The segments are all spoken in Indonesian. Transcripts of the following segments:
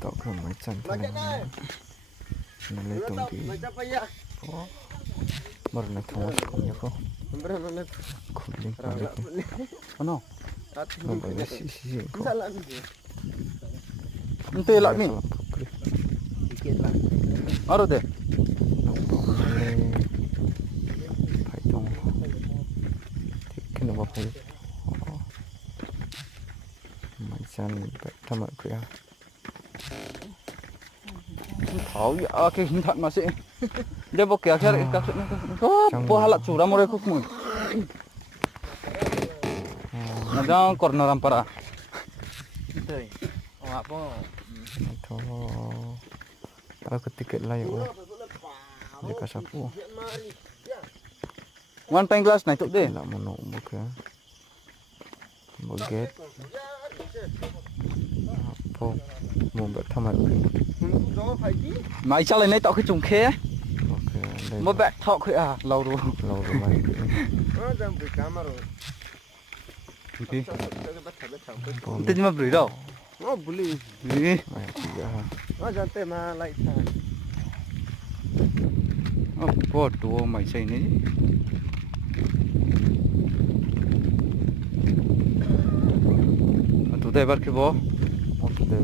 tạo cái máy chăn thế này nó lấy tông cái mà nó không có cũng như không không liên quan đến cái nó phải là xí xí không Ente lak ni. Aro deh. phải trong cái nó phải máy chăn phải thăm mọi người Tahu ya ke hintat masih. Dia bok ya kira kat oh po halat cura more kok mun. Nada corner ampara. Betul. Oh apa? thôi kalau ketika layak dia kasapu One pint glass naik tu deh. nak mau buka baget apa mau buat tamat Mai sao lại naik tao cái trùng khe. oke Mau bẹt thọ cái à lâu rồi. lâu rồi mày Tin mà bự đâu. Oh boleh. Ni. mày tiga Oh jantai mah like tan. Oh po tua mai sai ni. Tu dai bar ke bo. oke deh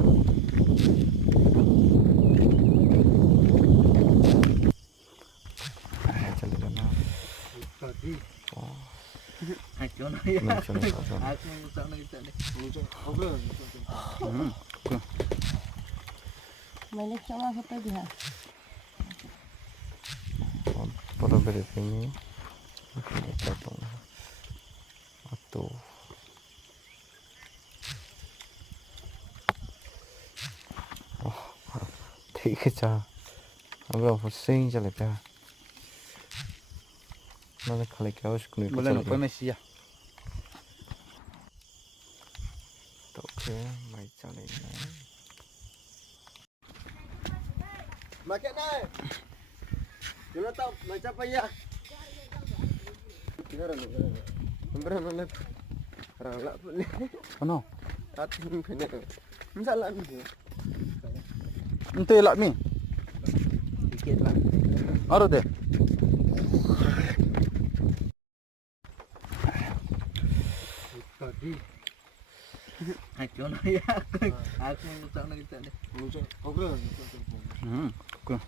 chali dana Hai chỗ này. mình cho nó vào Hai chỗ này chỗ này. Không được. Mày lấy cho nó hết đi hả? pada beri ini kita potong atau thì cái cha bây giờ phải sinh cho lại cha nó là khai kéo xuống Boleh nak pakai Messi ya. ok mày cho lại này Makan dah. Kita tahu macam apa ya? Berapa nak? Ralak pun ni. Ano? Hati ni kena. Masalah ni. Ente lak ni. Sikit lah. Aro deh. Tadi. Hai chỗ này. Aku macam mana kita ni? Macam apa? Okey.